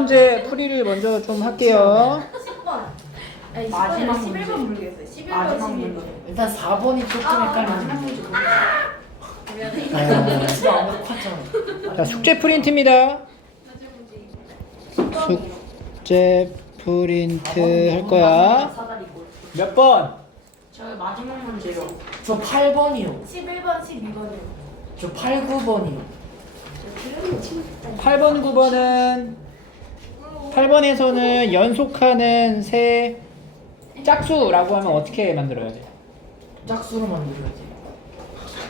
문제 풀이를 먼저 좀 할게요. 10번. 아니, 마지막 10번은 문제. 11번 모르겠어요. 11번, 마지막 11번. 문제. 일단 4번이 조금 헷갈리는데. 어, 진짜 아무도 컸잖아. 자, 숙제 프린트입니다. 숙제 프린트 할 거야. 몇 번? 저 마지막 문제요. 저 8번이요. 11번, 12번이요. 저 8, 9번이요. 8번, 9번은 8번에서는 연속하는 세 짝수라고 하면 어떻게 만들어야 돼? 짝수로 만들어야 돼요.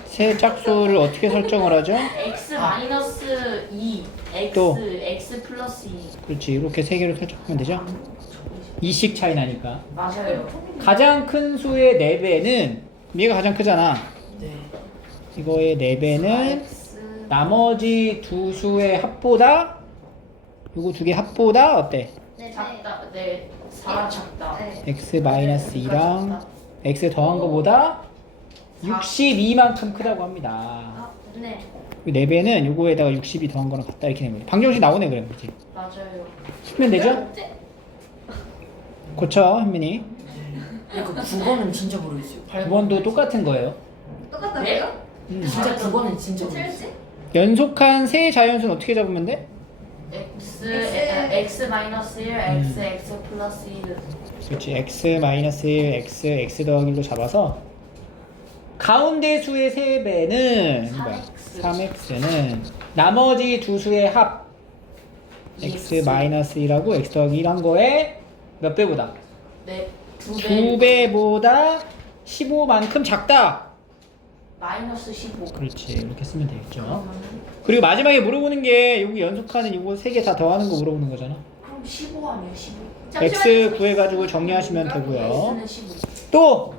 세 짝수를 어떻게 설정을 하죠? x 마이너스 2, x, 또. x 플러스 2. 그렇지, 이렇게 세 개를 설정하면 되죠? 2씩 차이 나니까. 맞아요. 가장 큰 수의 4배는 얘가 가장 크잖아. 네. 이거의 4배는 x 나머지 두 수의 합보다 요거 두 개 합보다 어때? 작다. 네, 4 작다. x-2랑 x 더한 거보다 62만큼 크다고 합니다. 네, 4배는 요거에다가 62 더한 거랑 같다 이렇게 되는 거예요. 방정식 나오네 그래. 그렇지? 맞아요. 풀면 되죠? 고쳐 현민이. 이거 9번은 진짜 모르겠어요. 9번도 똑같은 거예요. 똑같다고요? 진짜 9번은 진짜 모르겠어요. 틀렸지? 연속한 세 자연수는 어떻게 잡으면 돼? x 마이너스 1, x 플러스 1. 그렇지. x-1, x 더하기 1로 잡아서 가운데 수의 3배는 3x는 나머지 두 수의 합 x-1하고 x 더하기 1 한 거에 몇 배보다? 네, 2배. 보다 15만큼 작다. 마이너스 15. 그렇지. 이렇게 쓰면 되겠죠. 그리고 마지막에 물어보는 게 여기 연속하는 이거 3개 다 더하는 거 물어보는 거잖아. 그럼 15 아니에요, 15? x 구해가지고 정리하시면 되고요. x는 15. 또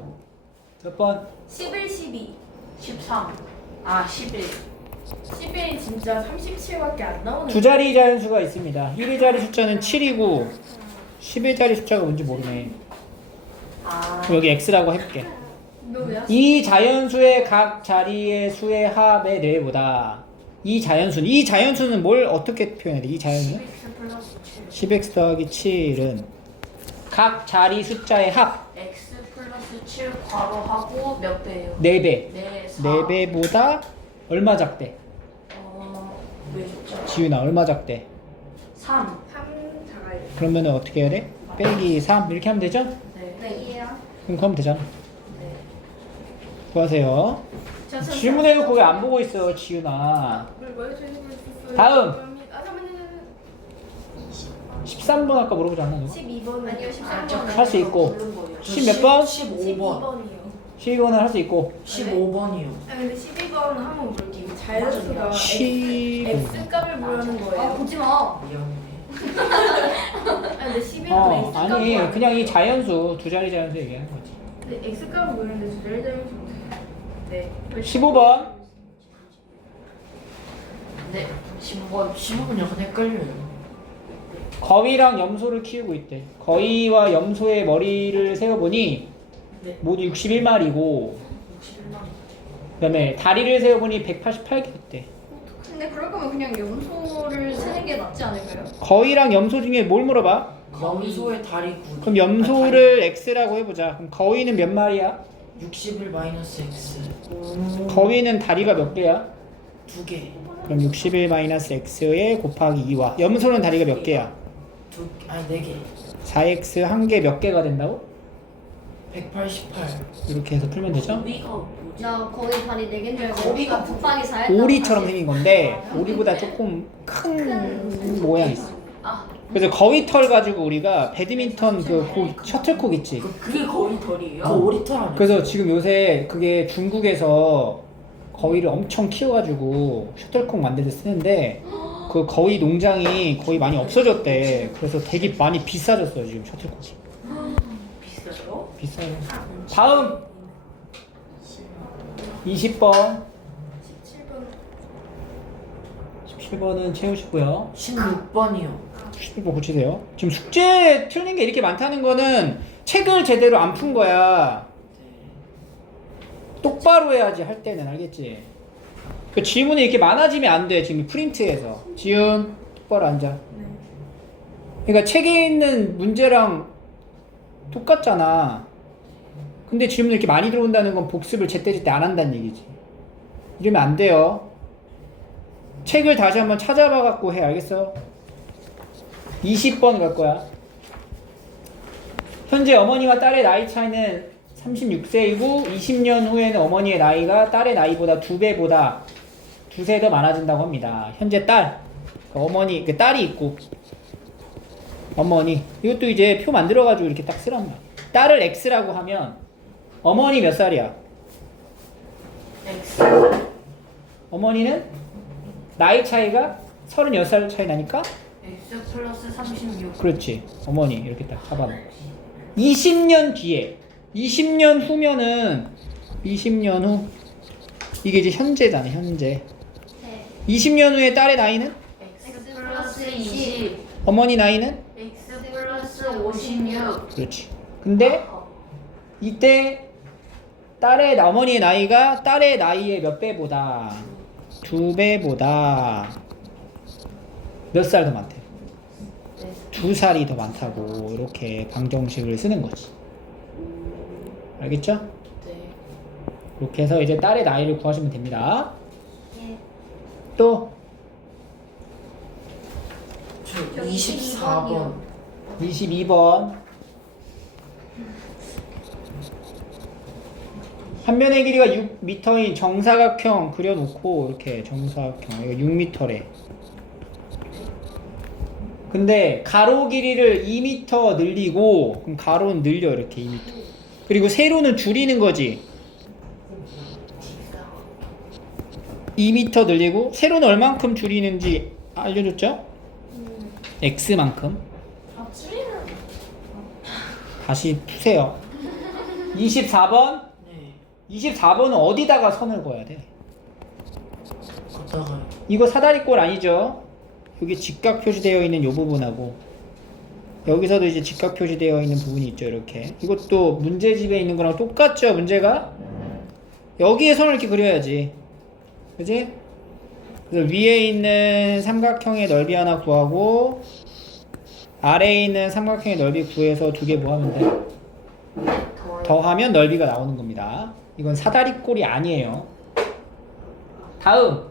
몇 번? 11, 12. 13. 아, 11. 11이 진짜 37밖에 안 나오는 두 자리 자연수가 있습니다. 1의 자리 숫자는 7이고 10의 자리 숫자가 뭔지 모르네. 아, 그럼 여기 x라고 해볼게. 뭐야? 이 자연수의 각 자리의 수의 합의 4배보다 이 자연수는 뭘 어떻게 표현해야 돼? 이 자연수는 10x 플러스 7. 10x 더하기 7은 각 자리 숫자의 합 x 플러스 7 괄호하고 몇 배예요? 4배. 네, 4. 4배보다 얼마 작대? 왜 줬죠? 지윤아 얼마 작대? 3. 3 작아요. 그러면 어떻게 해야 돼? 빼기 3 이렇게 하면 되죠? 네. 네, 이해요. 그럼 그러면 되잖아. 네. 수고하세요. 질문해놓고 왜 안 보고 있어 지윤아. 다음. 13번 아까 물어보지 않나 너? 12번. 아니요, 13번. 할 수 있고 10 몇 번? 15번. 12번이요. 12번은 할 수 있고 15번이요. 아 근데 12번 한번 볼게요. 자연수가 15. x 값을 보라는 거예요. 보지 마. 미안해. 아 근데 12번 x 값 아니 그냥 이 자연수 두 자리 자연수 얘기하는 거지. 근데 x 값을 보는데 두 자리 자연수. 네. 15번 네. 15번. 15번 약간 헷갈려요. 거위랑 염소를 키우고 있대. 거위와 염소의 머리를 세어보니 네. 모두 61마리고 61만. 그다음에 다리를 세어보니 188개 있대. 근데 그럴 거면 그냥 염소를 세는 게 낫지 않을까요? 거위랑 염소 중에 뭘 물어봐? 염소의 다리 9. 그럼 염소를 x라고 해보자. 그럼 거위는 몇 마리야? 61 마이너스 x. 거위는 다리가 몇 개야? 2개. 그럼 61 마이너스 x에 곱하기 2와 염소는 다리가 몇 개야? 4개. 4x 한 개 몇 개가 된다고? 188. 이렇게 해서 풀면 되죠? 위가 뭐지? 나 거의 다리 4개인 줄 알고 거위 같은 곱하기 4 오리처럼 생긴 건데 오리보다 조금 큰 모양이 있어. 아, 그래서 거위 털 가지고 우리가 배드민턴 셔틀콕 있지. 그게 거위 털이에요? 그 오리털 아니야? 그래서 지금 요새 그게 중국에서 거위를 엄청 키워가지고 셔틀콕 만들 때 쓰는데 그 거위 농장이 거의 많이 없어졌대. 그래서 되게 많이 비싸졌어요 지금 셔틀콕이. 비싸요? 비싸요. 다음 20번 17번은 채우시고요. 16번이요. 17번 고치세요. 지금 숙제 틀린 게 이렇게 많다는 거는 책을 제대로 안 푼 거야. 똑바로 해야지 할 때는. 알겠지? 그 질문이 이렇게 많아지면 안 돼. 지금 이 프린트에서 지은 똑바로 앉아. 그러니까 책에 있는 문제랑 똑같잖아. 근데 질문이 이렇게 많이 들어온다는 건 복습을 제때제때 안 한다는 얘기지. 이러면 안 돼요. 책을 다시 한번 찾아봐 갖고 해. 알겠어? 20번 갈 거야. 현재 어머니와 딸의 나이 차이는 36세이고 20년 후에는 어머니의 나이가 딸의 나이보다 2배보다 두세 더 많아진다고 합니다. 현재 딸, 어머니, 그 딸이 있고 어머니. 이것도 이제 표 만들어가지고 이렇게 딱 쓰란 말이야. 딸을 X라고 하면 어머니 몇 살이야? X. 어머니는 나이 차이가 36살 차이 나니까 X 플러스 36. 그렇지. 어머니 이렇게 딱 잡아놓고 20년 뒤에 20년 후면은 20년 후 이게 이제 현재잖아. 현재 네. 20년 후에 딸의 나이는? X 플러스 20. 어머니 나이는? X 플러스 56. 그렇지. 근데 이때 어머니의 나이가 딸의 나이의 몇 배보다 2배보다 몇 살 더 많대? 2살이 더 많다고 이렇게 방정식을 쓰는 거지. 알겠죠? 네. 이렇게 해서 이제 딸의 나이를 구하시면 됩니다. 예. 또 저 24번. 22번 한 면의 길이가 6m인 정사각형 그려놓고 이렇게 정사각형 이거 6m래. 근데 가로 길이를 2m 늘리고 그럼 가로는 늘려 이렇게 2m. 그리고 세로는 줄이는 거지. 2m 늘리고 세로는 얼만큼 줄이는지 알려줬죠? x만큼. 아, 줄이는. 다시 푸세요. 24번. 네. 24번은 어디다가 선을 그어야 돼? 걷다가요. 이거 사다리꼴 아니죠? 여기 직각 표시되어 있는 이 부분하고 여기서도 이제 직각 표시되어 있는 부분이 있죠. 이렇게. 이것도 문제집에 있는 거랑 똑같죠? 문제가? 여기에 선을 이렇게 그려야지. 그지? 그래서 위에 있는 삼각형의 넓이 하나 구하고 아래에 있는 삼각형의 넓이 구해서 두 개 뭐 하면 돼? 더하면 넓이가 나오는 겁니다. 이건 사다리꼴이 아니에요. 다음.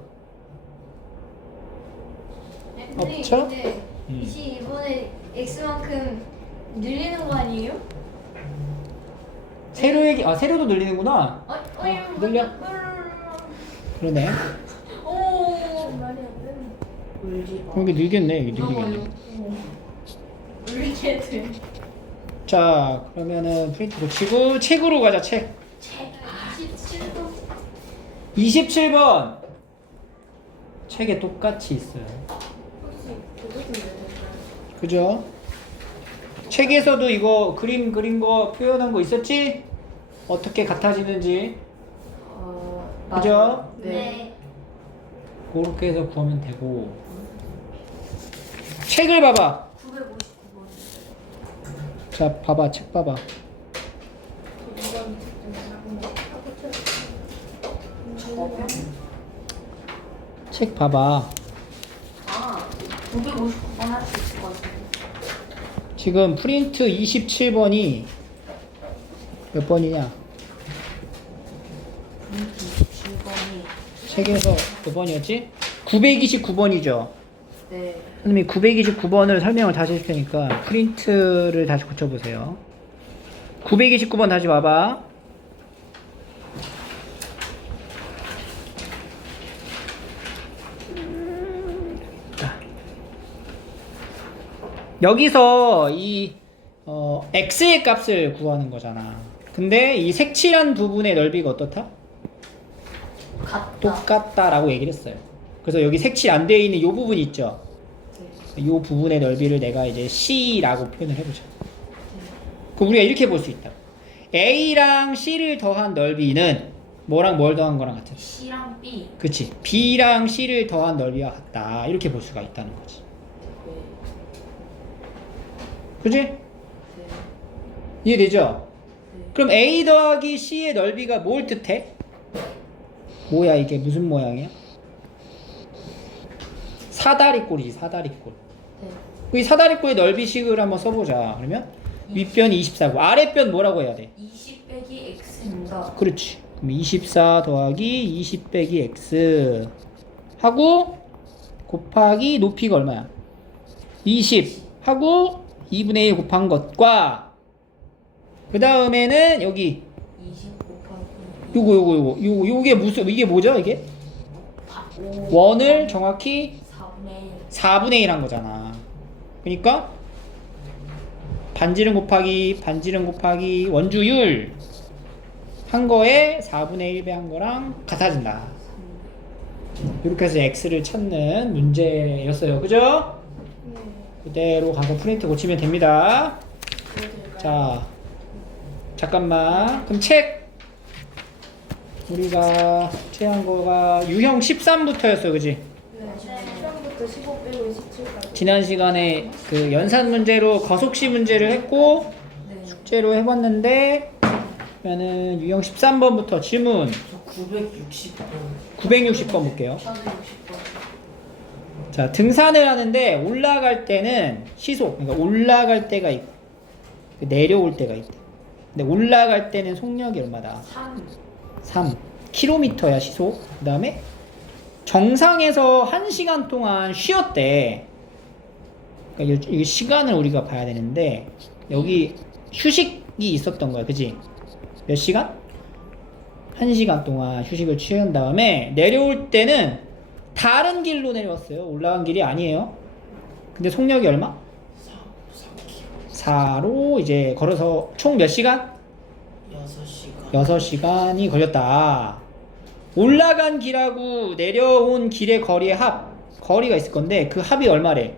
없죠? 근데 22번에 x만큼 늘리는 거 아니에요? 세로도 늘리는구나. 늘려. 그러네. 오, 말이 안 되네. 여기 늘겠네. 여기 늘리겠네. 울게 돼. 자, 그러면은 프린트 고치고 책으로 가자. 책. 27번. 27번. 책에 똑같이 있어요. 혹시 그것인데 그죠? 책에서도 이거 그림 그린 거 표현한 거 있었지? 어떻게 같아지는지. 그죠? 네. 그렇게 해서 구하면 되고. 책을 봐봐. 959번. 자, 봐봐. 책 봐봐. 책 봐봐. 아, 959번 할 수 있을 것 같아요. 지금 프린트 27번이 몇 번이냐? 27번이. 책에서 몇 번이었지? 929번이죠. 네. 선생님이 929번을 설명을 다시 해줄 테니까 프린트를 다시 고쳐보세요. 929번 다시 와봐. 여기서 이 x의 값을 구하는 거잖아. 근데 이 색칠한 부분의 넓이가 어떻다? 같다. 똑같다라고 얘기를 했어요. 그래서 여기 색칠 안 되어 있는 이 부분 있죠? 이 부분의 넓이를 내가 이제 C라고 표현을 해보자. 그럼 우리가 이렇게 볼 수 있다. A랑 C를 더한 넓이는 뭐랑 뭘 더한 거랑 같아? C랑 B. 그치. B랑 C를 더한 넓이와 같다. 이렇게 볼 수가 있다는 거지. 네. 그치? 네. 이해되죠? 네. 그럼 A 더하기 C의 넓이가 뭘 뜻해? 뭐야 이게 무슨 모양이야? 사다리꼴이지. 사다리꼴. 네. 이 사다리꼴의 넓이식을 한번 써보자. 그러면 윗변이 24고 아랫변 뭐라고 해야 돼? 20 빼기 x입니다. 그렇지. 그럼 24 더하기 20 빼기 x 하고 곱하기 높이가 얼마야? 20 하고 2분의 1 곱한 것과 그 다음에는 여기 20 곱하기 요게 무슨 이게 뭐죠 이게? 5 원을 정확히 4분의 4분의 1 한 거잖아. 그러니까 반지름 곱하기 원주율 한 거에 4분의 1 배 한 거랑 같아진다. 이렇게 해서 x를 찾는 문제였어요. 그죠? 그대로 가서 프린트 고치면 됩니다. 자, 잠깐만. 그럼 책 우리가 체한 거가 유형 13부터였어. 그지? 네. 13부터 15 빼고 27까지. 지난 시간에 그 연산 문제로 거속시 문제를 했고 네. 숙제로 해봤는데 그러면은 유형 13번부터 질문 저 960번. 960번 볼게요. 저도 60번. 자, 등산을 하는데 올라갈 때는 시속, 그러니까 올라갈 때가 있고 내려올 때가 있대. 근데 올라갈 때는 속력이 얼마다? 3 km야 시속. 그 다음에 정상에서 1시간 동안 쉬었대. 그러니까 이 시간을 우리가 봐야 되는데 여기 휴식이 있었던 거야. 그지? 몇 시간? 1시간 동안 휴식을 취한 다음에 내려올 때는 다른 길로 내려왔어요. 올라간 길이 아니에요. 근데 속력이 얼마? 4로 이제 걸어서 총 몇 시간? 6시간. 6시간이 걸렸다. 올라간 길하고 내려온 길의 거리의 거리가 있을 건데 그 합이 얼마래?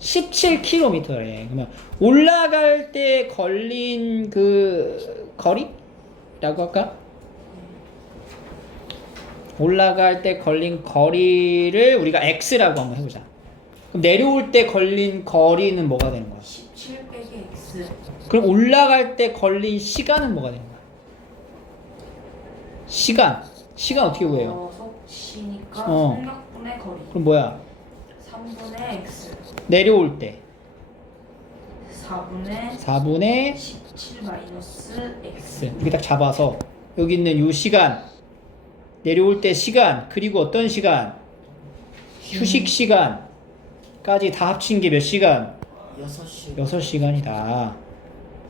17km래. 그러면 올라갈 때 걸린 그 거리라고 할까? 올라갈 때 걸린 거리를 우리가 x라고 한번 해보자. 그럼 내려올 때 걸린 거리는 뭐가 되는 거야? 17 빼기 x. 그럼 올라갈 때 걸린 시간은 뭐가 되는 거야? 시간 어떻게 구해요? 속시니까 어. 속력분의 거리. 그럼 뭐야? 3분의 x. 내려올 때 4분의 4분의 17 마이너스 x. 이렇게 딱 잡아서 여기 있는 요 시간, 내려올 때 시간, 그리고 어떤 시간? 휴식 시간까지 다 합친 게 몇 시간? 6시간. 6시간이다.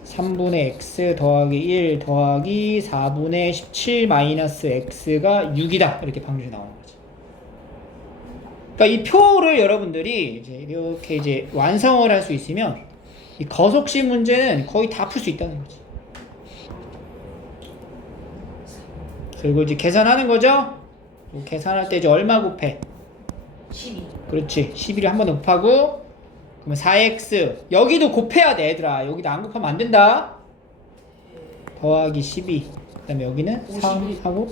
3분의 x 더하기 1 더하기 4분의 17 마이너스 x가 6이다. 이렇게 방정이 나오는 거지. 그러니까 이 표를 여러분들이 이제 이렇게 이제 완성을 할 수 있으면 이 거속시 문제는 거의 다 풀 수 있다는 거지. 그리고 이제 계산하는 거죠? 계산할 때 이제 얼마 곱해? 12. 그렇지. 11을 한 번 더 곱하고 그러면 4x 여기도 곱해야 돼 얘들아. 여기도 안 곱하면 안 된다. 더하기 12 그 다음에 여기는 3 하고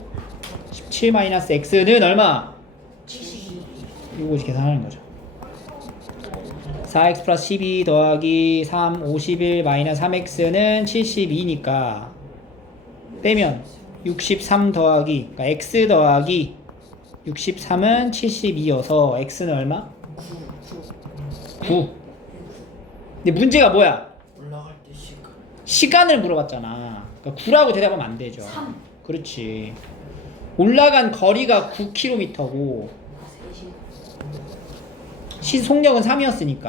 17 마이너스 x는 얼마? 72. 이거 이제 계산하는 거죠. 4x 플러스 12 더하기 3 51 마이너스 3x는 72니까 빼면 63 더하기 그러니까 x 더하기 63은 72여서 x는 얼마? 9. 근데 문제가 뭐야? 올라갈 때 시간. 시간을 물어봤잖아. 그러니까 9라고 대답하면 안 되죠. 3. 그렇지. 올라간 거리가 9km고 3시. 시속력은 3이었으니까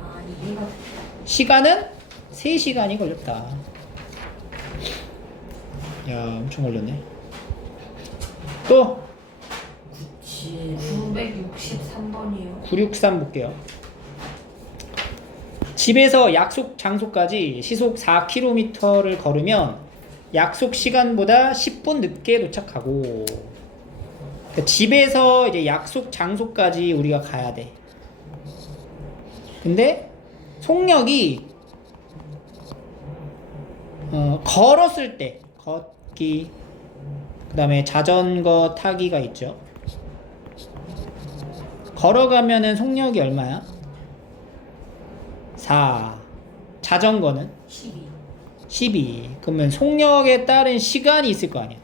아, 이해가 됐다. 시간은 3시간이 걸렸다. 야, 엄청 걸렸네. 또 963번이에요. 963 볼게요. 집에서 약속 장소까지 시속 4km를 걸으면 약속 시간보다 10분 늦게 도착하고 그러니까 집에서 이제 약속 장소까지 우리가 가야 돼. 근데 속력이 걸었을 때 걷기 그 다음에 자전거 타기가 있죠. 걸어가면은 속력이 얼마야? 4. 자전거는 12. 12. 그러면 속력에 따른 시간이 있을 거 아니야.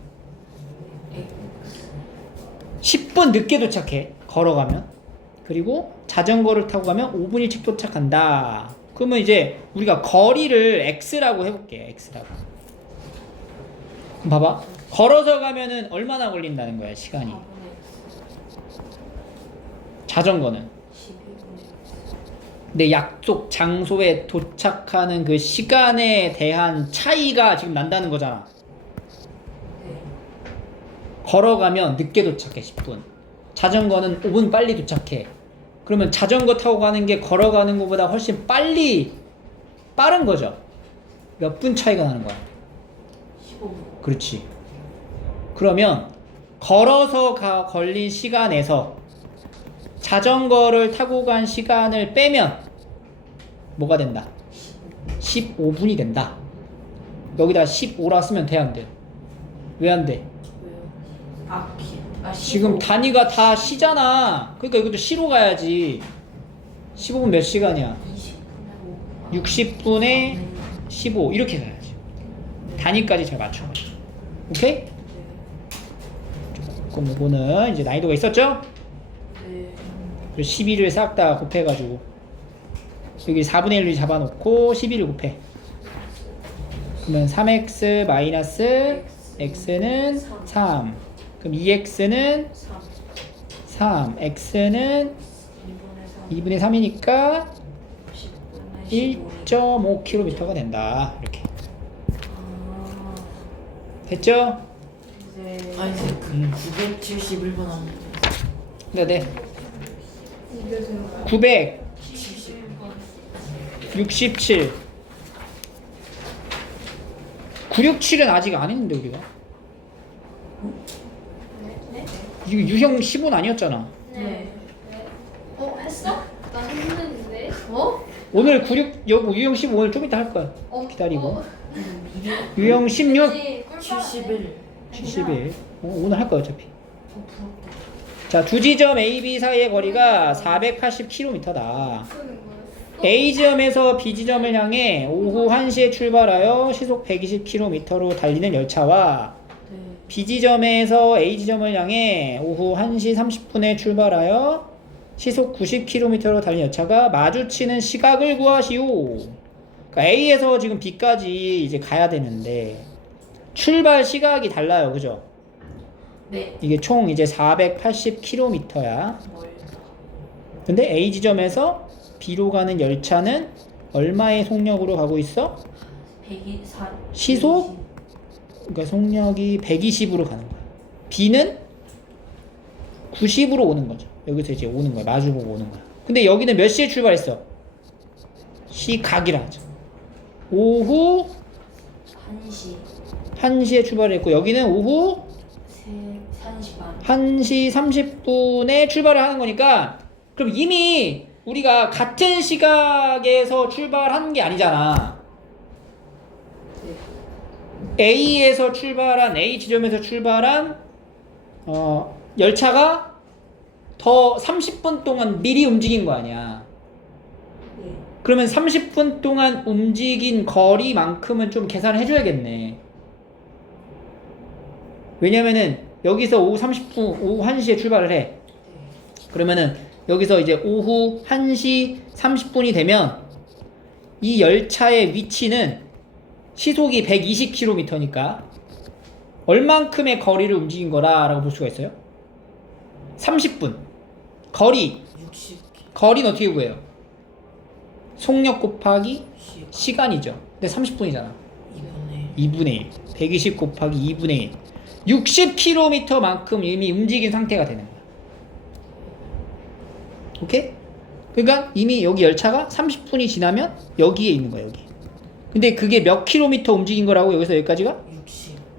10분 늦게 도착해. 걸어가면. 그리고 자전거를 타고 가면 5분 일찍 도착한다. 그러면 이제 우리가 거리를 x라고 해볼게. x라고. 봐봐. 걸어서 가면은 얼마나 걸린다는 거야, 시간이. 4분의 자전거는. 12분의 근데 약속 장소에 도착하는 그 시간에 대한 차이가 지금 난다는 거잖아. 네. 걸어가면 늦게 도착해, 10분. 자전거는 5분 빨리 도착해. 그러면 자전거 타고 가는 게 걸어가는 것보다 훨씬 빠른 거죠. 몇 분 차이가 나는 거야. 15분. 그렇지. 그러면 걸어서 걸린 시간에서 자전거를 타고 간 시간을 빼면 뭐가 된다? 15분이 된다. 여기다 15라 쓰면 돼, 안 돼? 왜 안 돼? 왜요? 지금 단위가 다 시잖아. 그러니까 이것도 시로 가야지. 15분 몇 시간이야? 60분에 15 이렇게 가야지. 단위까지 잘 맞춰. 오케이? 그럼 이거는 이제 난이도가 있었죠? 네. 그리고 12를 싹 다 곱해가지고 여기 4분의 1을 잡아놓고 12를 곱해. 그러면 3x 마이너스 x는 3. 그럼 2x는 3. x는 2분의 3이니까 1.5km가 된다. 이렇게. 됐죠? 네. 아니, 그 971번 하면 네. 이겨주는 거야. 967. 967은 아직 안 했는데 우리가. 네? 이거 유형 10은 아니었잖아. 네. 했어? 나 했는데. 어? 오늘 96 유형 15 오늘 좀 이따 할 거야. 기다리고. 유형 16 71. 71. 오늘 할 거야 어차피. 자, 두 지점 A, B 사이의 거리가 480km다. A지점에서 B지점을 향해 오후 1시에 출발하여 시속 120km로 달리는 열차와 네. B지점에서 A지점을 향해 오후 1시 30분에 출발하여 시속 90km로 달리는 열차가 마주치는 시각을 구하시오. 그러니까 A에서 지금 B까지 이제 가야 되는데 출발 시각이 달라요. 그죠? 네. 이게 총 이제 480km야. 근데 A 지점에서 B로 가는 열차는 얼마의 속력으로 가고 있어? 124. 시속? 그러니까 속력이 120으로 가는 거야. B는 90으로 오는 거죠. 여기서 이제 오는 거야. 마주보고 오는 거야. 근데 여기는 몇 시에 출발했어? 시각이라 하죠. 오후 1시. 1시에 출발했고 여기는 오후 3시 반. 1시 30분에 출발을 하는 거니까 그럼 이미 우리가 같은 시각에서 출발한 게 아니잖아. A에서 출발한 A 지점에서 출발한 열차가 더 30분 동안 미리 움직인 거 아니야. 네. 그러면 30분 동안 움직인 거리만큼은 좀 계산을 해줘야겠네. 왜냐면은 여기서 오후 30분, 오후 1시에 출발을 해. 그러면은 여기서 이제 오후 1시 30분이 되면 이 열차의 위치는 시속이 120km니까 얼만큼의 거리를 움직인 거라고 볼 수가 있어요? 30분. 거리. 60. 거리는 어떻게 구해요? 속력 곱하기 시간이죠. 근데 30분이잖아. 2분의 1. 120 곱하기 2분의 1. 60km만큼 이미 움직인 상태가 되는 거야. 오케이? 그러니까 이미 여기 열차가 30분이 지나면 여기에 있는 거야, 여기. 근데 그게 몇 킬로미터 움직인 거라고 여기서 여기까지가?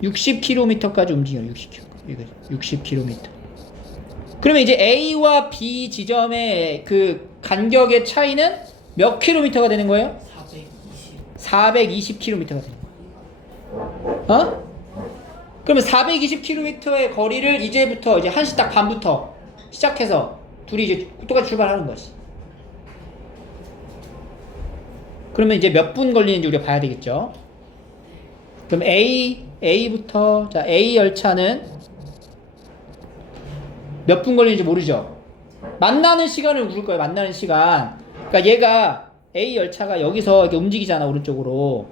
60km까지 움직여요, 60km. 그러면 이제 A와 B 지점의 그 간격의 차이는 몇 킬로미터가 되는 거예요? 420km가 되는 거예요. 어? 그러면 420km의 거리를 이제부터 이제 1시 딱 반부터 시작해서 둘이 이제 똑같이 출발하는 거지. 그러면 이제 몇 분 걸리는지 우리가 봐야 되겠죠. 그럼 A부터 자 A 열차는 몇 분 걸리는지 모르죠. 만나는 시간을 물을 거예요. 만나는 시간. 그러니까 얘가 A 열차가 여기서 이렇게 움직이잖아, 오른쪽으로.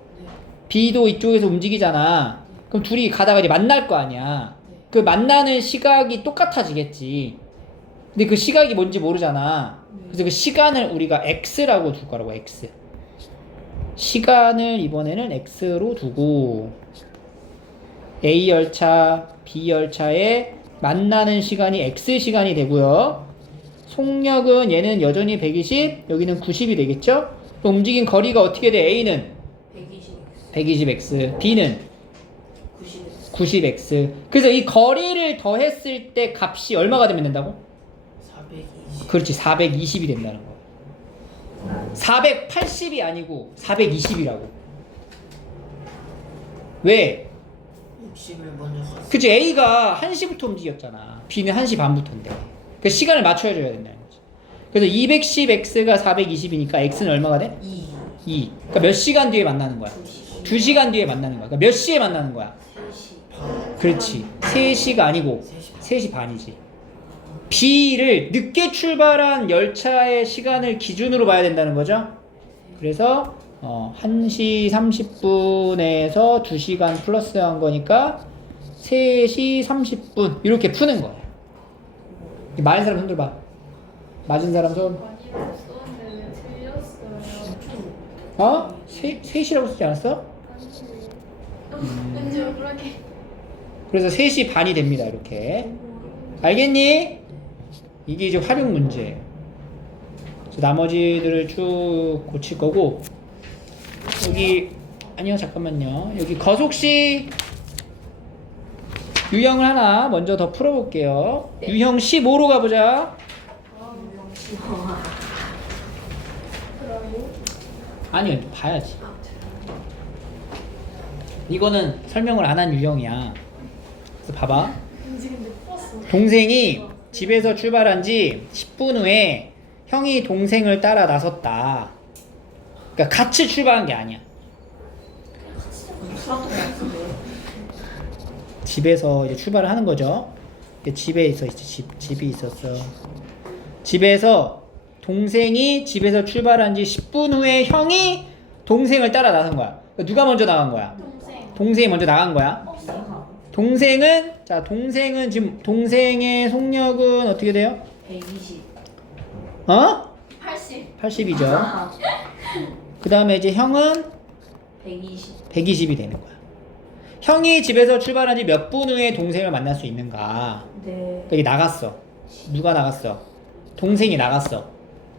B도 이쪽에서 움직이잖아. 그럼 둘이 가다가 이제 만날 거 아니야. 그 만나는 시각이 똑같아지겠지. 근데 그 시각이 뭔지 모르잖아. 그래서 그 시간을 우리가 X라고 둘 거라고, X. 시간을 이번에는 X로 두고 A 열차, B 열차의 만나는 시간이 X 시간이 되고요. 속력은 얘는 여전히 120, 여기는 90이 되겠죠? 그럼 움직인 거리가 어떻게 돼? A는 120x, B는 90x. 그래서 이 거리를 더했을 때 값이 얼마가 되면 된다고? 420. 그렇지, 420이 된다는 거야. 480이 아니고 420이라고. 왜? 60을 먼저 갔어. 그치, A가 1시부터 움직였잖아. B는 1시 반부터인데. 그 시간을 맞춰줘야 된다는 거지. 그래서 210x가 420이니까 x는 얼마가 돼? 2. 그러니까 몇 시간 뒤에 만나는 거야? 2시간 뒤에 만나는 거야. 그러니까 몇 시에 만나는 거야? 3시. 그렇지. 3시가 아니고 3시 반이지. B를 늦게 출발한 열차의 시간을 기준으로 봐야 된다는 거죠. 그래서 1시 30분에서 2시간 플러스한 거니까 3시 30분 이렇게 푸는 거예요. 맞은 사람 손 들어봐. 맞은 사람 손. 아니라고 썼는데 왜 틀렸어요? 어? 3시라고 쓰지 않았어? 왠지 억울하게. 그래서 3시 반이 됩니다. 이렇게. 알겠니? 이게 이제 활용 문제예요. 그래서 나머지들을 쭉 고칠 거고, 여기 아니요, 잠깐만요. 여기 거속식 유형을 하나 먼저 더 풀어볼게요. 유형 15로 가보자. 아니요, 봐야지. 이거는 설명을 안 한 유형이야. 그래서 봐봐. 동생이 집에서 출발한 지 10분 후에 형이 동생을 따라 나섰다. 그러니까 같이 출발한 게 아니야. 집에서 이제 출발을 하는 거죠. 집에 있어, 집이 있었어. 집에서 동생이 집에서 출발한 지 10분 후에 형이 동생을 따라 나선 거야. 그러니까 누가 먼저 나간 거야? 동생이 먼저 나간 거야. 동생은 지금 동생의 속력은 어떻게 돼요? 120. 80. 80이죠. 그 다음에 이제 형은 120. 120이 되는 거야. 형이 집에서 출발한 지 몇 분 후에 동생을 만날 수 있는가? 네. 여기 나갔어. 누가 나갔어? 동생이 나갔어.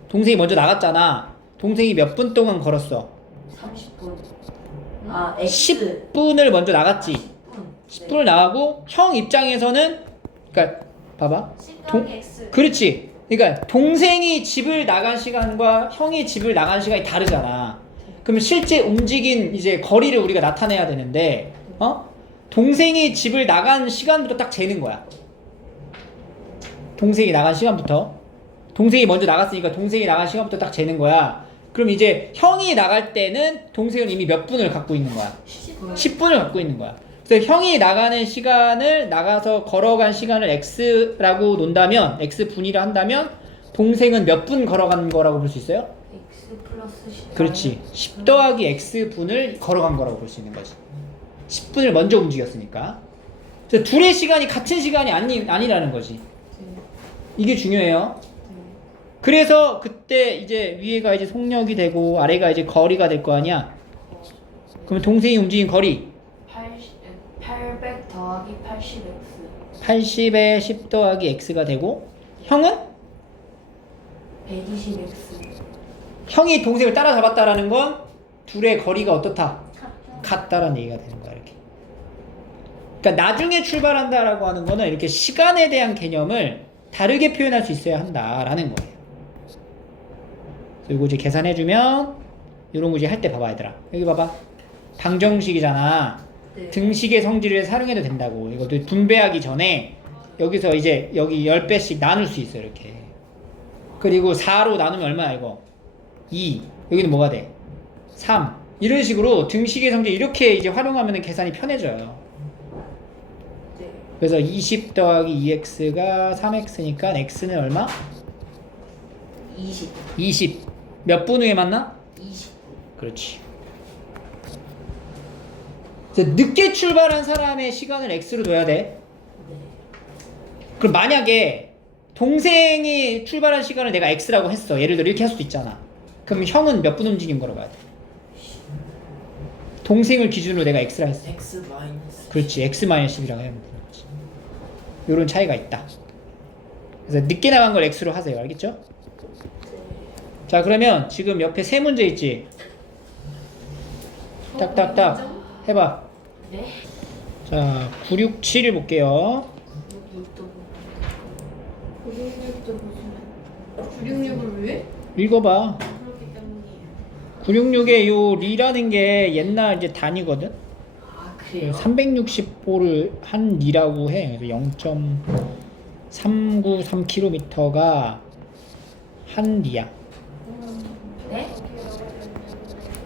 동생이 먼저 나갔잖아. 동생이 몇 분 동안 걸었어? 30분. 아, X. 10분을 먼저 나갔지. 10분. 10분을 나가고 형 입장에서는, 그러니까 봐봐. X. 그렇지. 그러니까 동생이 집을 나간 시간과 형이 집을 나간 시간이 다르잖아. 그러면 실제 움직인 이제 거리를 우리가 나타내야 되는데, 동생이 집을 나간 시간부터 딱 재는 거야. 동생이 나간 시간부터. 동생이 먼저 나갔으니까 동생이 나간 시간부터 딱 재는 거야. 그럼 이제 형이 나갈 때는 동생은 이미 몇 분을 갖고 있는 거야? 10분을 갖고 있는 거야. 그래서 형이 나가는 시간을, 나가서 걸어간 시간을 X라고 논다면, X분이라 한다면 동생은 몇 분 걸어간 거라고 볼 수 있어요? X 플러스 10. 그렇지. 10 더하기 X분을 걸어간 거라고 볼 수 있는 거지. 10분을 먼저 움직였으니까. 그래서 둘의 시간이 같은 시간이 아니라는 거지. 이게 중요해요. 그래서 그때 이제 위에가 이제 속력이 되고 아래가 이제 거리가 될 거 아니야. 그러면 동생이 움직인 거리 800 더하기 80X. 80에 10 더하기 X가 되고, 형은? 120X. 형이 동생을 따라잡았다라는 건 둘의 거리가 어떻다? 같다라는 얘기가 되는 거야. 이렇게. 그러니까 나중에 출발한다라고 하는 거는 이렇게 시간에 대한 개념을 다르게 표현할 수 있어야 한다라는 거예요. 그래서 이거 이제 계산해주면 이런 거 이제 할 때 봐봐, 얘들아. 여기 봐봐. 방정식이잖아. 네. 등식의 성질을 활용해도 된다고. 이것도 분배하기 전에 여기서 이제 여기 10배씩 나눌 수 있어, 이렇게. 그리고 4로 나누면 얼마야, 이거? 2. 여기는 뭐가 돼? 3. 이런 식으로 등식의 성질 이렇게 이제 활용하면 계산이 편해져요. 네. 그래서 20 더하기 2x가 3x니까 x는 얼마? 20. 20. 몇 분 후에 만나? 20. 그렇지. 그래서 늦게 출발한 사람의 시간을 x로 둬야 돼. 네. 그럼 만약에 동생이 출발한 시간을 내가 x라고 했어. 예를 들어 이렇게 할 수도 있잖아. 그럼 형은 몇 분 움직인 거라고 해야 돼? 동생을 기준으로 내가 x라 했어. X 마이너스. 그렇지. x-10이라고 해야 되는 거지. 요런 차이가 있다. 그래서 늦게 나간 걸 x로 하세요. 알겠죠? 자, 그러면 지금 옆에 세 문제 있지? 딱딱딱 해봐. 네. 자, 9, 6, 7을 볼게요. 여기 또 966을 왜? 읽어봐. 그렇기 때문이에요. 966의 요 리라는 게 옛날 이제 단위거든? 아 그래요? 360보를 한 리라고 해. 그래서 0.393km가 한 리야. 네?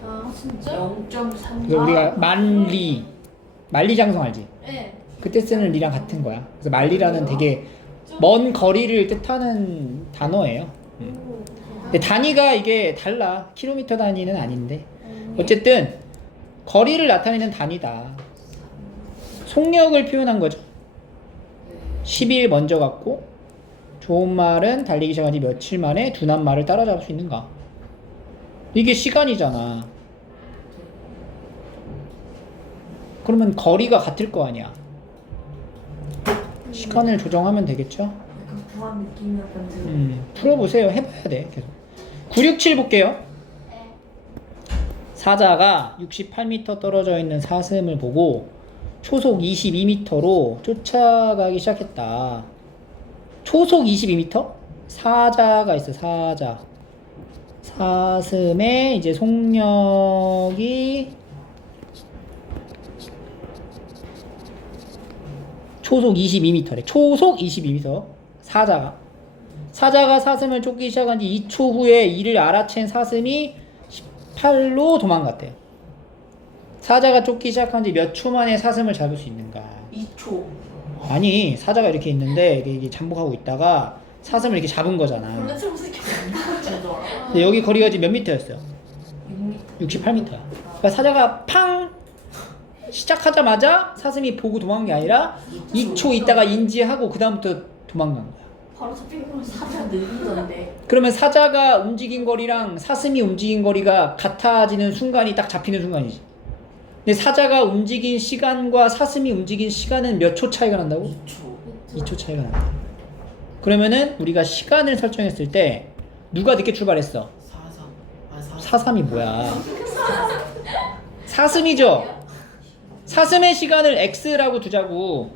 아 진짜? 0.3. 그래서 우리가 만리, 만리장성 알지? 네. 그때 쓰는 리랑 같은 거야. 그래서 만리라는 되게 먼 거리를 뜻하는 단어예요. 근데 단위가 이게 달라. 킬로미터 단위는 아닌데. 어쨌든 거리를 나타내는 단위다. 속력을 표현한 거죠. 10일 먼저 갔고 좋은 말은 달리기 시작한 지 며칠 만에 둔한 말을 따라잡을 수 있는가. 이게 시간이잖아. 그러면 거리가 같을 거 아니야. 시간을 조정하면 되겠죠? 약간 구한 느낌이 약간 들어요. 풀어보세요. 해봐야 돼. 계속. 967 볼게요. 사자가 68m 떨어져 있는 사슴을 보고 초속 22m로 쫓아가기 시작했다. 초속 22m? 사자가 있어. 사자. 사슴의 이제 속력이 초속 22m래. 초속 22m. 사자가 사슴을 쫓기 시작한 지 2초 후에 이를 알아챈 사슴이 18로 도망갔대요. 사자가 쫓기 시작한 지 몇 초 만에 사슴을 잡을 수 있는가? 2초. 아니, 사자가 이렇게 있는데 이게 잠복하고 있다가 사슴을 이렇게 잡은 거잖아. 원래 청소기 되더라. 근데 여기 거리가 지금 몇 미터였어요? 6m. 68m야. 그러니까 사자가 팡 시작하자마자 사슴이 보고 도망간 게 아니라 2초 있다가 인지하고 그 다음부터 도망간 거야. 바로 잡힌 거랑 사자 느리던데. 그러면 사자가 움직인 거리랑 사슴이 움직인 거리가 같아지는 순간이 딱 잡히는 순간이지. 근데 사자가 움직인 시간과 사슴이 움직인 시간은 몇 초 차이가 난다고? 2초. 2초 차이가 난다. 그러면은 우리가 시간을 설정했을 때 누가 늦게 출발했어? 43. 아 43. 사삼이 뭐야? 사슴이죠? 사슴의 시간을 x라고 두자고.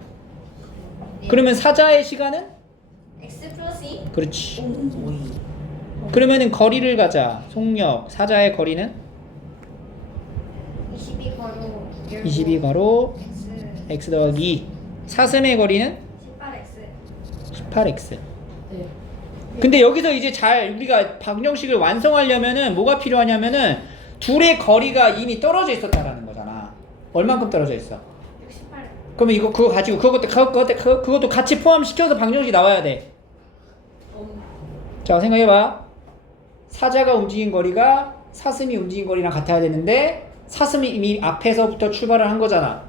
그러면 사자의 시간은? X 플러스 2? 그렇지. 5. 그러면은 거리를 가자. 속력. 사자의 거리는? 22 가로 22 가로 X x 더하기 2. 사슴의 거리는? 18X 18x. 네. 근데 여기서 이제 잘 우리가 방정식을 완성하려면은 뭐가 필요하냐면은 둘의 거리가 이미 떨어져 있었다라는 거잖아. 얼만큼 떨어져 있어? 68 그러면 이거 그거 가지고 그것도 같이 포함시켜서 방정식이 나와야 돼. 자, 생각해봐. 사자가 움직인 거리가 사슴이 움직인 거리랑 같아야 되는데 사슴이 이미 앞에서부터 출발을 한 거잖아.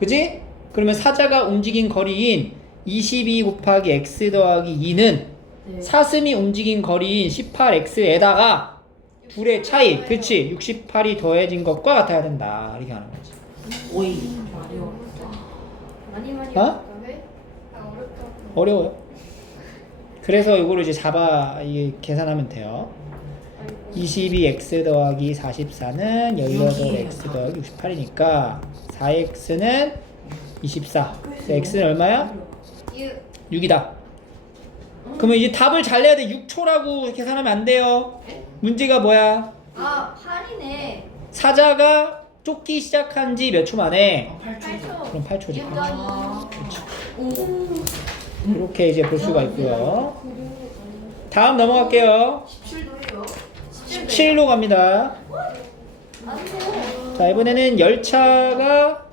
그지? 그러면 사자가 움직인 거리인 22 곱하기 x 더하기 2는 네. 사슴이 움직인 거리인 18x에다가 둘의 차이, 그치? 68이 더해진 것과 같아야 된다. 이렇게 하는 거지. 5이 어려워. 많이 어? 어렵다 왜? 아 어렵다 어려워요. 그래서 이거를 이제 잡아 이게 계산하면 돼요. 22x 더하기 44는 18x 더하기 68이니까 4x는 24. x는 얼마야? 6 6이다. 그러면 이제 답을 잘 내야 돼. 6초라고 계산하면 안 돼요. 문제가 뭐야? 아 8이네 사자가 쫓기 시작한 지 몇 초 만에? 8초. 그럼 8초지. 8초. 아. 이렇게 이제 볼 수가 있고요. 다음 넘어갈게요. 17도예요. 17로 갑니다. 자, 이번에는 열차가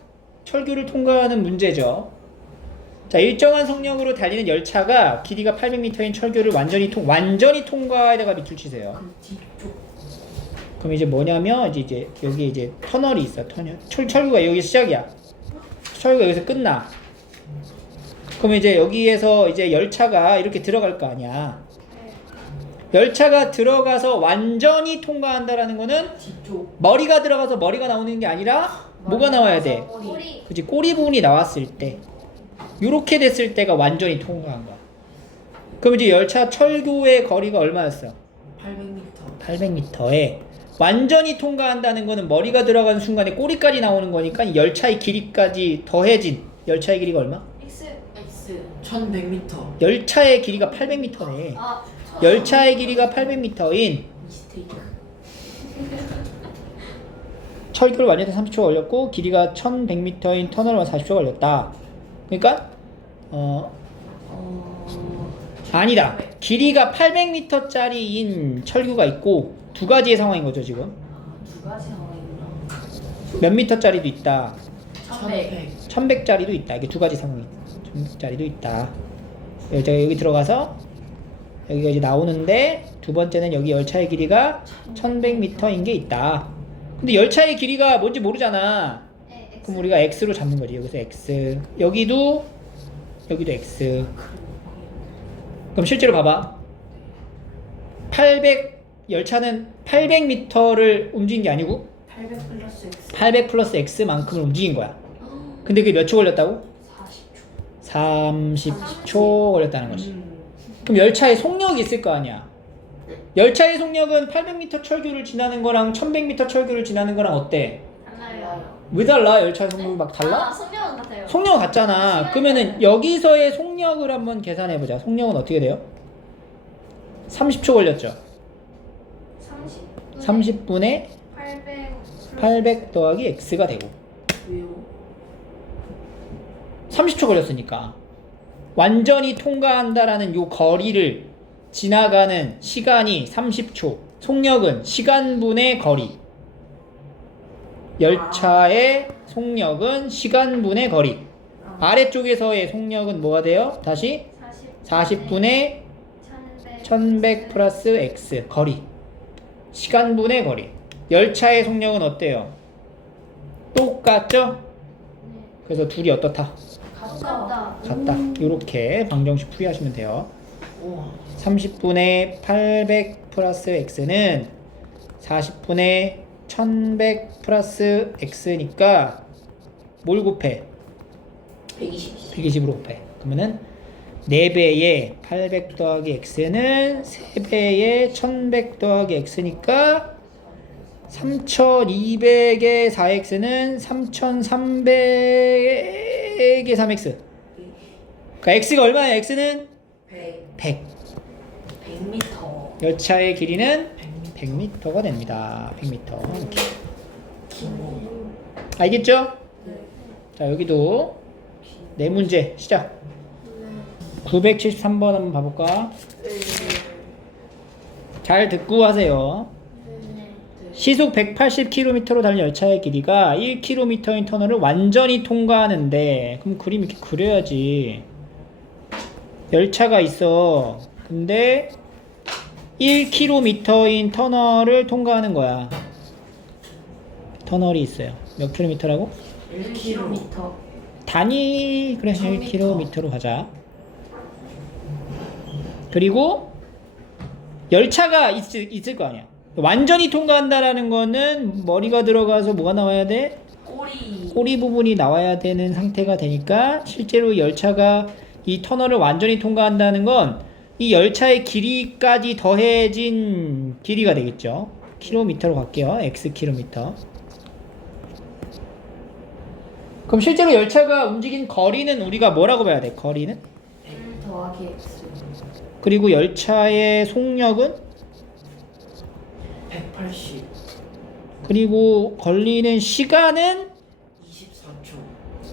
철교를 통과하는 문제죠. 자, 일정한 속력으로 달리는 열차가 길이가 800m인 철교를 완전히 통과에다가 밑줄 치세요. 그 뒤쪽. 그럼 이제 뭐냐면 이제 여기 이제 터널이 있어. 터널. 철교가 여기 시작이야. 철교가 여기서 끝나. 그럼 이제 여기에서 이제 열차가 이렇게 들어갈 거 아니야. 열차가 들어가서 완전히 통과한다라는 거는 뒤쪽. 머리가 들어가서 머리가 나오는 게 아니라 뭐가 나와야 돼? 꼬리. 그치, 꼬리 부분이 나왔을 때, 요렇게 됐을 때가 완전히 통과한 거야. 그럼 이제 열차 철교의 거리가 얼마였어? 800m. 800m에 완전히 통과한다는 거는 머리가 들어가는 순간에 꼬리까지 나오는 거니까 이 열차의 길이까지 더해진 열차의 길이가 얼마? X. X 1100m. 열차의 길이가 800m네. 아. 열차의 길이가 800m인 미스테이크. 철교를 완료된 30초가 걸렸고 길이가 1100m인 터널만 40초가 걸렸다. 그러니까 아니다. 길이가 800m짜리인 철교가 있고 두 가지의 상황인 거죠 지금. 두 가지 상황이구나. 몇 미터짜리도 있다. 1100. 1100짜리도 있다. 이게 두 가지 상황이. 1100짜리도 있다. 제가 여기 들어가서 여기가 이제 나오는데 두 번째는 여기 열차의 길이가 1100m인 게 있다. 근데 열차의 길이가 뭔지 모르잖아. 네, X. 그럼 우리가 x로 잡는 거지. 여기서 x. 여기도 x. 그럼 실제로 봐봐. 열차는 800m를 움직인 게 아니고 800 플러스 X. 800 플러스 x만큼을 움직인 거야. 근데 그게 몇 초 걸렸다고? 40초. 30초 걸렸다는 거지. 그럼 열차에 속력이 있을 거 아니야. 열차의 속력은 800m 철교를 지나는 거랑 1100m 철교를 지나는 거랑 어때? 달라요. 왜 달라? 열차의 속력이 막 달라? 아, 속력은 같아요. 속력은 같잖아. 그러면은 여기서의 속력을 한번 계산해 보자. 속력은 어떻게 돼요? 30초 걸렸죠. 30분에 800 더하기 x가 되고 왜요? 30초 걸렸으니까 완전히 통과한다라는 요 거리를 지나가는 시간이 30초. 속력은 시간분의 거리. 열차의 속력은 시간분의 거리. 아래쪽에서의 속력은 뭐가 돼요? 다시 40분의 1100 플러스 x 거리. 시간분의 거리. 열차의 속력은 어때요? 똑같죠? 그래서 둘이 어떻다? 같다. 같다. 이렇게 방정식 풀이하시면 돼요. 우와. 30분의 800 플러스 x는 40분의 1100 플러스 x니까 뭘 곱해? 120. 120으로 곱해. 그러면은 4배의 800 더하기 x는 3배의 1100 더하기 x니까 3200의 4x는 3300의 3x. 그러니까 x가 얼마야? x는 100. 100. 100m. 열차의 길이는 100m가 됩니다. 100m. 이렇게. 알겠죠? 자, 여기도 네 문제 시작. 973번 한번 봐볼까? 잘 듣고 하세요. 시속 180km로 달리는 열차의 길이가 1km인 터널을 완전히 통과하는데, 그럼 그림 이렇게 그려야지. 열차가 있어. 근데 1km인 터널을 통과하는 거야. 터널이 있어요. 몇 킬로미터라고? 1km. 단위, 그래, 1km로 가자. 그리고 열차가 있을 거 아니야. 완전히 통과한다라는 거는 머리가 들어가서 뭐가 나와야 돼? 꼬리 부분이 나와야 되는 상태가 되니까, 실제로 열차가 이 터널을 완전히 통과한다는 건 이 열차의 길이까지 더해진 길이가 되겠죠. 킬로미터로 갈게요. x 킬로미터. 그럼 실제로 열차가 움직인 거리는 우리가 뭐라고 봐야 돼? 거리는? 1 더하기 X. 그리고 열차의 속력은? 180. 그리고 걸리는 시간은? 24초.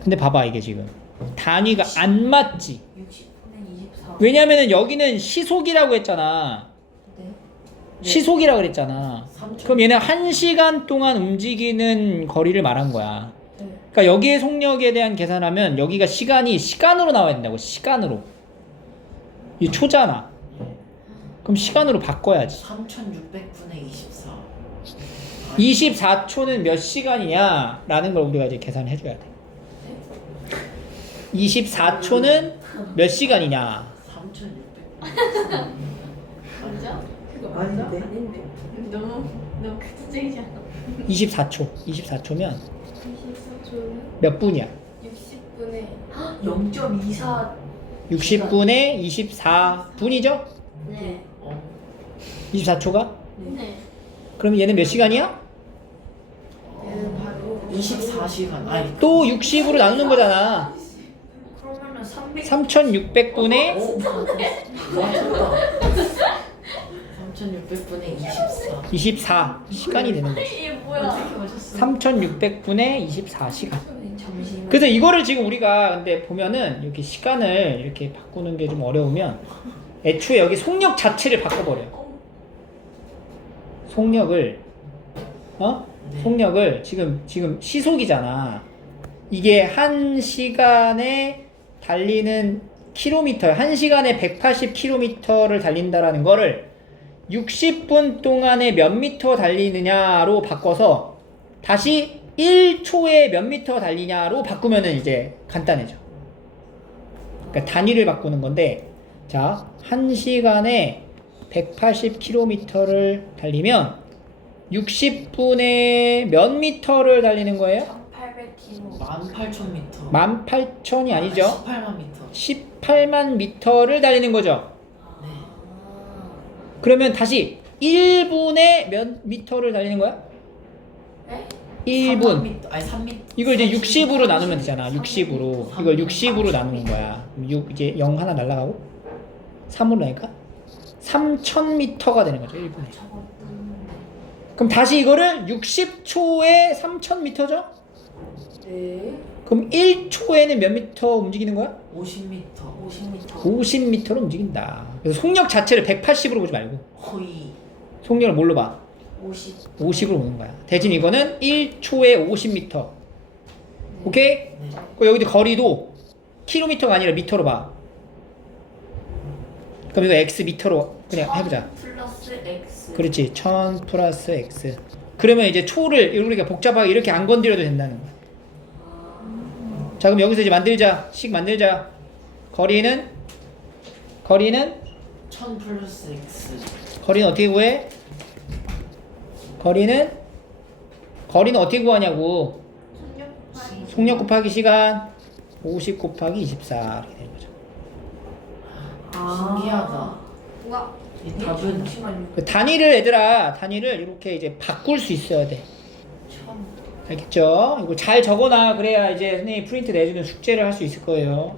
근데 봐봐, 이게 지금 단위가 안 맞지. 60분의 24. 왜냐면은 여기는 시속이라고 했잖아. 네. 시속이라고 그랬잖아. 3초. 그럼 얘는 1시간 동안 움직이는 거리를 말한 거야. 그러니까 여기에 속력에 대한 계산하면 여기가 시간으로 나와야 된다고. 시간으로. 이 초잖아. 그럼 시간으로 바꿔야지. 3600분의 24. 24초는 몇 시간이냐 라는 걸 우리가 이제 계산해 줘야 돼. 24초는 몇 시간이냐. 3600. 맞아? 그거 맞아? 아닌데? 아닌데. 너무 극적이잖아. 24초면 24초는 몇 분이야? 60분에 0.24. 60분에 24분이죠? 네. 24초가? 네. 그럼 얘는 몇 시간이야? 얘는 바로 24시간. 아니 또 60으로 나누는 거잖아. 그러면은 300. 3600분의 오, 맞췄다. 3600분의 24. 24 시간이 되는 거지. 이게 뭐야? 어떻게 맞췄어? 3600분의 24시간. 잠시만. 그래서 이거를 지금 우리가 근데 보면은 이렇게 시간을 이렇게 바꾸는 게 좀 어려우면 애초에 여기 속력 자체를 바꿔버려. 속력을 네. 속력을 지금 시속이잖아. 이게 1시간에 달리는 킬로미터, 1시간에 180km를 달린다라는 거를 60분 동안에 몇 미터 달리느냐로 바꿔서 다시 1초에 몇 미터 달리냐로 바꾸면은 이제 간단해져. 그러니까 단위를 바꾸는 건데, 자, 1시간에 180km를 달리면 60분에 몇 미터를 달리는 거예요? 1800km. 18,000m. 18,000이 아니죠? 18만 미터. 18만 미터를 달리는 거죠. 네. 그러면 다시 1분에 몇 미터를 달리는 거야? 네? 1분. 미터. 아니 3미터. 이걸 이제 60으로 나누면 되잖아. 60으로. 이걸 60으로 나누는 거야. 6 이제 0 하나 날라가고 3으로 나니까 3000m가 되는 거죠. 1분에. 그럼 다시 이거를 60초에 3000m죠? 네. 그럼 1초에는 몇 미터 움직이는 거야? 50m. 50m로 움직인다. 그래서 속력 자체를 180으로 보지 말고 거의 속력을 뭘로 봐? 50. 50으로 보는 거야. 대신 이거는 1초에 50m. 오케이? 네. 그 여기도 거리도 킬로미터가 아니라 미터로 봐. 그럼 이거 x 미터로 그냥 해보자. 플러스 X. 그렇지. 1000 플러스 x. 그러면 이제 초를 우리가 복잡하게 이렇게 안 건드려도 된다는 거야. 자, 그럼 여기서 이제 만들자. 식 만들자. 거리는 1000 플러스 X. 거리는 어떻게 구해? 거리는 어떻게 구하냐고. 속력 곱하기 시간 50 곱하기 24 이렇게 되는 거죠. 신기하다. 와. 이 답은 잠시만요. 그 단위를 이렇게 이제 바꿀 수 있어야 돼. 1000. 알겠죠? 이거 잘 적어놔. 그래야 이제 선생님이 프린트 내주는 숙제를 할 수 있을 거예요.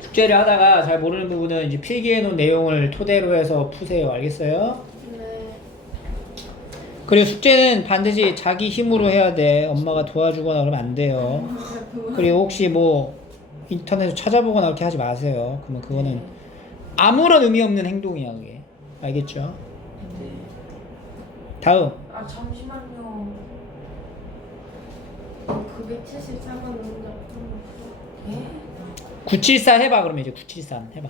숙제를 하다가 잘 모르는 부분은 이제 필기해 놓은 내용을 토대로 해서 푸세요. 알겠어요? 네. 그리고 숙제는 반드시 자기 힘으로 해야 돼. 엄마가 도와주거나 그러면 안 돼요. 그리고 혹시 뭐 인터넷에서 찾아보거나 그렇게 하지 마세요. 그러면 그거는 아무런 의미 없는 행동이야, 그게. 알겠죠? 네. 다음. 아 잠시만요. 974번 넘자. 예? 974 해봐. 그러면 이제 973 해봐.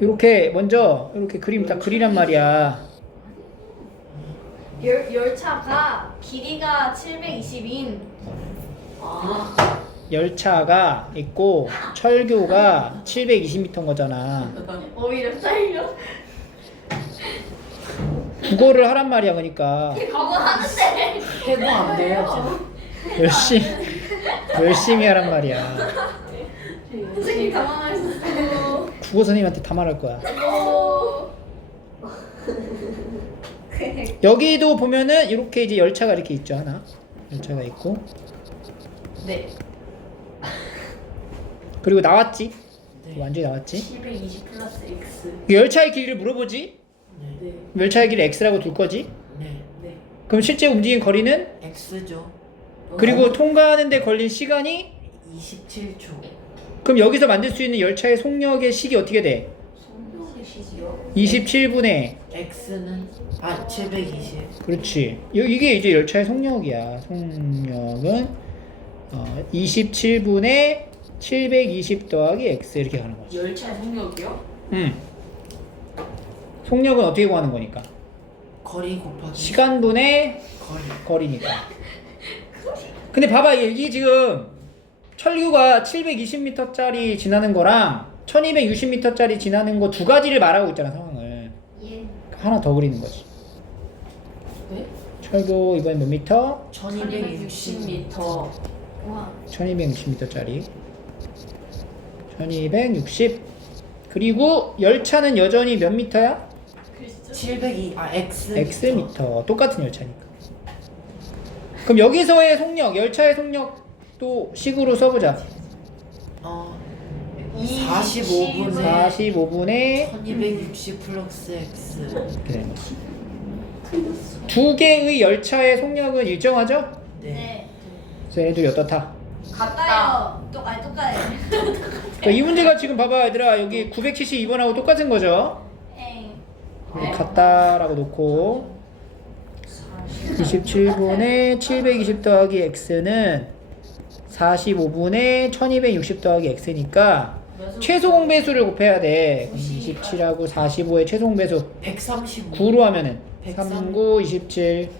이렇게 먼저 이렇게 그림 딱 그리란 말이야. 열차가 길이가 720인 열차가 있고 철교가 720m인 거잖아. 오히려 딸려. 국어를 하란 말이야. 그러니까 그거 하는데. 해도 안 돼요. 열심히 하란 말이야. 선생님 당황하셨어. 국어 선생님한테 다 말할 거야. 오. 여기도 보면은 이렇게 이제 열차가 이렇게 있죠. 하나 열차가 있고 네. 그리고 나왔지. 네. 완전히 나왔지. 720 플러스 X. 열차의 길이를 물어보지. 네. 열차의 길을 x라고 둘 거지. 네. 네. 그럼 실제 움직인 거리는 X죠. 그리고 통과하는데 걸린 시간이 27초. 그럼 여기서 만들 수 있는 열차의 속력의 식이 어떻게 돼? 퀴즈요? 27분의 X는 720. 그렇지. 이게 이제 열차의 속력이야. 속력은 27분의 720 더하기 x 이렇게 가는 거지. 열차 속력이요? 속력은 어떻게 구하는 거니까? 거리 곱하기 시간분의 거리니까. 근데 봐봐, 이게 지금 철류가 720m짜리 지나는 거랑 1260m짜리 지나는 거 두 가지를 말하고 있잖아, 상황을. 예. 하나 더 그리는 거지. 네? 철도 이번엔 몇 미터? 1260m. 와. 1260m짜리. 1260. 그리고 열차는 여전히 몇 미터야? 702. X. x 미터. 똑같은 열차니까. 그럼 여기서의 속력, 열차의 속력도 식으로 써보자. 45분에 45분에 1260 플러스 X. 이렇게 되는 거지. 두 개의 열차의 속력은 일정하죠? 네. 네. 그래서 얘네들이 어떻다? 같아요. 똑같아요. 그러니까 이 문제가 지금 봐봐 얘들아, 여기 972번하고 똑같은 거죠? 엥. 여기 같다라고 놓고 27분의 720 더하기 x는 45분의 1260 더하기 x니까 최소 공배수를 곱해야 돼. 27하고 45의 최소 공배수 135. 9로 하면은 135. 39, 27,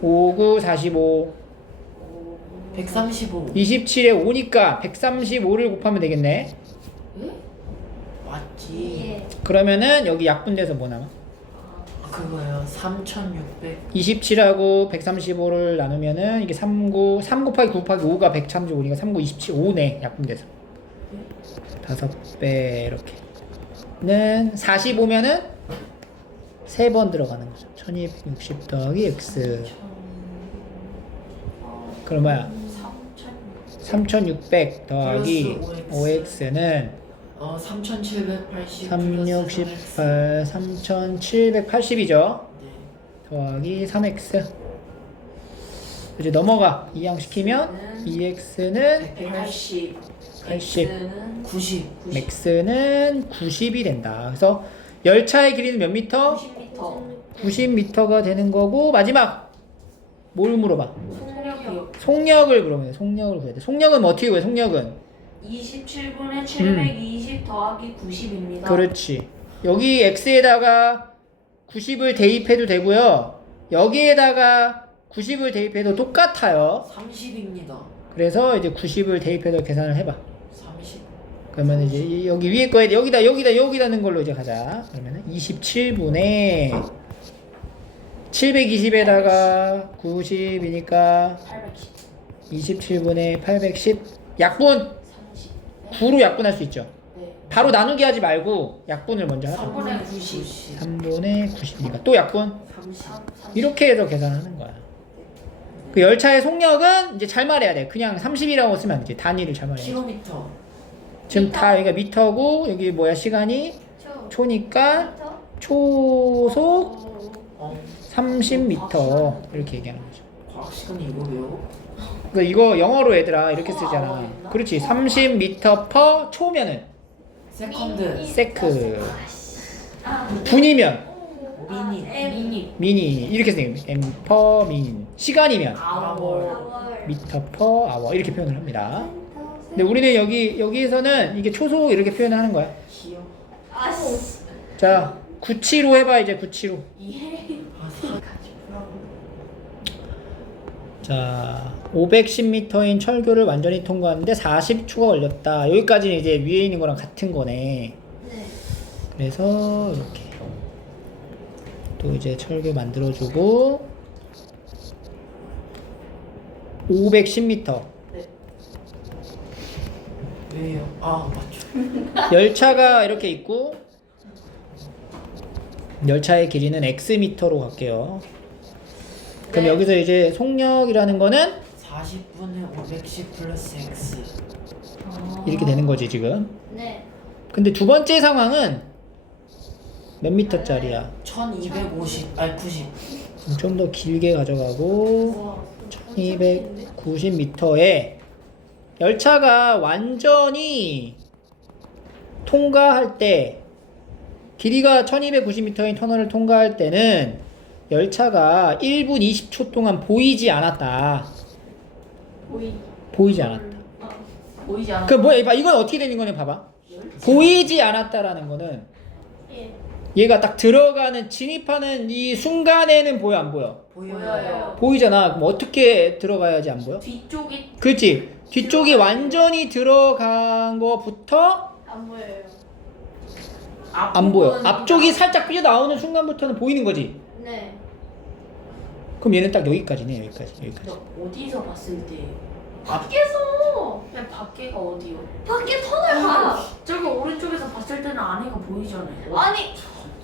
59, 45 135. 27에 5니까 135를 곱하면 되겠네. 맞지. 예. 그러면은 여기 약분돼서 뭐 남아? 그거요. 3600. 27하고 135를 나누면은 이게 3 곱하기 9 곱하기 5가 135니까 39, 27, 5네. 약분돼서 5배 이렇게 는 45면은 3번 들어가는 거죠. 1260 더하기 x. 그럼 뭐야? 3600 더하기 플러스 5x는 3780. 368, 3780이죠. 네. 더하기 3x. 이제 넘어가. 이항시키면 2x는 180. 80, X는 90. x는 90이 된다. 그래서 열차의 길이는 몇 미터? 90m. 90m가 되는 거고, 마지막 뭘 물어봐? 속력이요. 속력을 물어보면 돼. 속력을 구해야 돼. 속력은 뭐 어떻게 구해? 속력은 27분에 720 더하기 90입니다. 그렇지. 여기 x에다가 90을 대입해도 되고요. 여기에다가 90을 대입해도 똑같아요. 30입니다. 그래서 이제 90을 대입해서 계산을 해봐. 30. 그러면 이제 여기 위에 거에 여기다 넣은 걸로 이제 가자. 그러면 27분에 720에다가 90이니까 810. 27분에 810 약분 30. 9로 약분할 수 있죠. 네. 바로 나누기 하지 말고 약분을 먼저 하자. 3분의 90. 3분의 90이니까 또 약분 30. 이렇게 해서 계산하는 거야. 그 열차의 속력은 이제 잘 말해야 돼. 그냥 30이라고 쓰면 안 되지. 단위를 잘 말해야 돼. 킬로미터. 지금 다 여기가 미터고 여기 뭐야 시간이 초. 초니까 미터? 초속 30m 이렇게 얘기하는 거죠. 과학 시간에 이거 외워? 그러니까 이거 영어로 얘들아 이렇게 쓰잖아. 그렇지. 30m per 초면은 세컨드. 세크. 분이면 미니. 미니 이렇게 쓰는 거예요. m per min. 시간이면 아워. 미터 per hour 이렇게 표현을 합니다. 근데 우리는 여기에서는 이게 초속 이렇게 표현을 하는 거야. 기억. 아씨. 자, 97로 해봐 이제 97로. 자, 510m인 철교를 완전히 통과하는데 40초가 걸렸다. 여기까지는 이제 위에 있는 거랑 같은 거네. 네. 그래서 이렇게 또 이제 철교 만들어주고 510m. 왜요? 아 맞죠. 열차가 이렇게 있고 열차의 길이는 x미터로 갈게요. 그럼 네. 여기서 이제 속력이라는 거는 40분에 510 플러스 X. 이렇게 되는 거지 지금. 네. 근데 두 번째 상황은 몇 미터짜리야? 1250. 아니 90. 좀 더 길게 가져가고 1290m에 열차가 완전히 통과할 때 길이가 1290m인 터널을 통과할 때는 열차가 1분 20초 동안 보이지 않았다. 보이지 않았다. 보이지 않아. 그 뭐야? 봐, 이건 어떻게 되는 거냐 봐봐. 보이지 않았다라는 거는 예. 얘가 딱 들어가는 진입하는 이 순간에는 보여 안 보여? 보여요. 보이잖아. 그럼 어떻게 들어가야지 안 보여? 뒤쪽이 그렇지. 뒤쪽이 완전히 들어간 거부터 안 보여요. 안 보여. 앞부분이- 앞쪽이 살짝 삐져 나오는 순간부터는 보이는 거지. 네. 그럼 얘는 딱 여기까지네. 여기까지. 근데 어디서 봤을 때 밖에서 그냥 밖에가 어디요? 밖에 터널 봐. 저기 오른쪽에서 봤을 때는 안에가 보이잖아요. 아니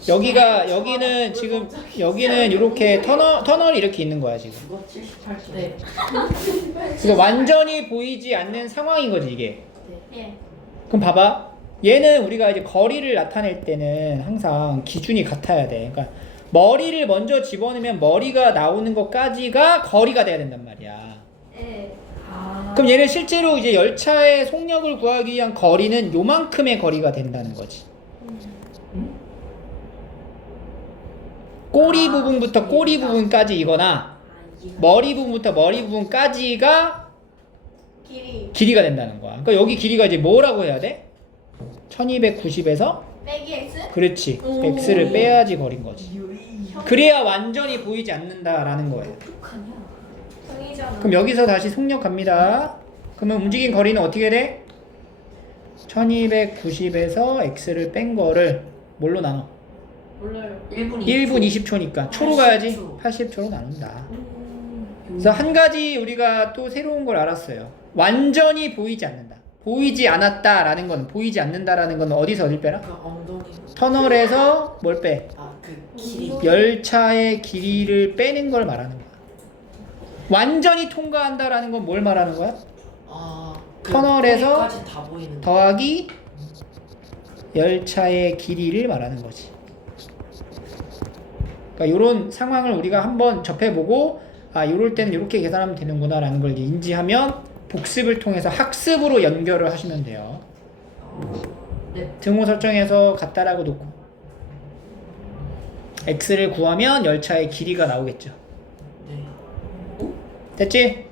여기는 지금 여기는 이렇게 터널이 이렇게 있는 거야 지금. 그거 78초. 네. 그래서 완전히 보이지 않는 상황인 거지 이게. 예. 그럼 봐봐. 얘는 우리가 이제 거리를 나타낼 때는 항상 기준이 같아야 돼. 그러니까 머리를 먼저 집어넣으면 머리가 나오는 것까지가 거리가 돼야 된단 말이야. 예. 아. 그럼 얘는 실제로 이제 열차의 속력을 구하기 위한 거리는 요만큼의 거리가 된다는 거지. 꼬리 부분부터 꼬리 부분까지 이거나 머리 부분부터 머리 부분까지가 길이가 된다는 거야. 그러니까 여기 길이가 이제 뭐라고 해야 돼? 1290에서 빼기 X? 그렇지. x를 빼야지 거린 거지. 그래야 완전히 보이지 않는다라는 거예요. 어떡하냐? 정이잖아. 그럼 여기서 다시 속력 갑니다. 그러면 움직인 거리는 어떻게 돼? 1290에서 x를 뺀 거를 뭘로 나눠? 몰라요. 1분 1분 20초니까 초로 가야지 80초. 80초로 나눈다. 그래서 한 가지 우리가 또 새로운 걸 알았어요. 완전히 보이지 않는다. 보이지 않았다라는 건 보이지 않는다라는 건 어디서 어딜 빼라? 그 엉덩이. 터널에서 뭘 빼? 아그 길이. 열차의 길이를 빼는 걸 말하는 거야. 완전히 통과한다라는 건 뭘 말하는 거야? 그 터널에서 거기까지 다 보이는. 더하기 열차의 길이를 말하는 거지. 그러니까 이런 상황을 우리가 한번 접해보고 아 이럴 때는 이렇게 계산하면 되는구나 라는 걸 이제 인지하면 복습을 통해서 학습으로 연결을 하시면 돼요. 네. 등호 설정해서 같다라고 놓고 x를 구하면 열차의 길이가 나오겠죠. 네. 됐지?